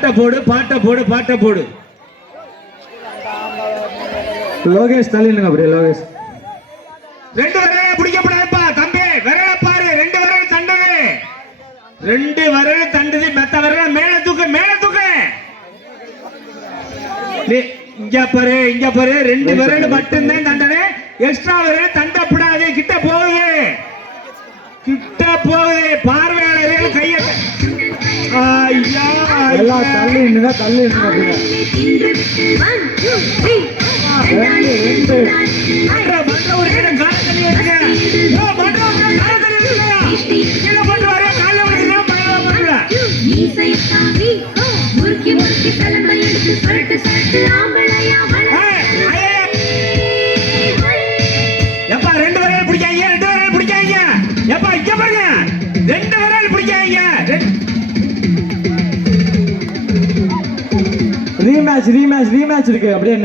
பாட்டை போடு பாட்டை போடு பாட்டை போடு. லோகேஷ் தள்ளினுங்க அப்படியே லோகேஷ். 2 விரல பிடிக்கப்படாதுப்பா தம்பி. விரல பாரு, 2 விரல் தண்டது, 2 விரல் தண்டது. மத்த விரல மேல தூக்கு, மேல தூக்கு. இங்க பாரு, இங்க பாரு, 2 விரல் மட்டும்தான் தண்டது. எக்ஸ்ட்ரா விரல் தண்டப்படாது. கிட்ட போகுது, கிட்ட போகுது. பார்வையாளர்கள் கைய எல்லாம் தள்ளினுங்க தள்ளினுங்க அப்படியே. 2 விரல் பிடிக்காங்க, 2 விரல் பிடிக்காங்க. எப்பா இங்க பாருங்க, 2 விரல் பிடிக்காங்க. ரீமேட்ச் இருக்கு அப்படியே.